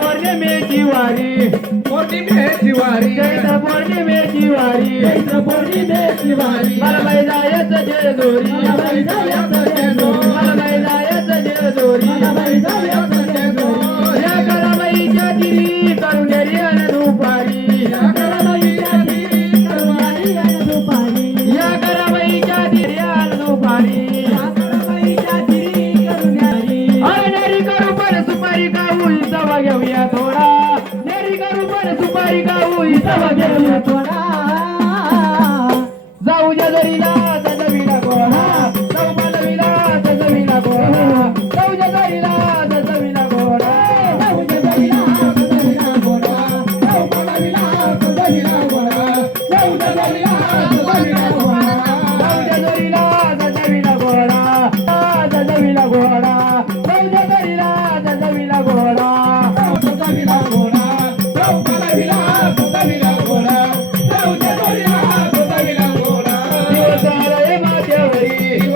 पौर्णिमेची वारी पौर्णिमेची वारी चैत्र पौर्णिमेची वारी चैत्र पौर्णिमेची वारी मला बाई जायचं जेजुरी मला बाई जायचं जेजुरी मला बाई जायचं जेजुरी मला बाई जायचं जेजुरी या कराबाईच्या तिरी करुणेरी अन दुपारी या कराबाईच्या तिरी करुणेरी अन दुपारी या कराबाईच्या तिरी अन दुपारी या कराबाईच्या तिरी करुणेरी अरे करू पण सुपारी गाऊन सवा घेऊया थोडा नेरी करू पण सुपारी गाऊन सवा घेऊया थोडा जाऊ जजरीला जजवीला गोळा जाऊ पालवीला जजवीला गोळा जाऊ जजरीला जजवीला गोळा जाऊ जजरीला जजवीला गोळा जाऊ पालवीला जजवीला गोळा जाऊ जजरीला जजवीला गोळा जाऊ जजरीला जजवीला गोळा जजवीला गोळा जाऊ जजरीला जजवीला गोळा जाऊ जजवीला गोळा जाऊ पालवीला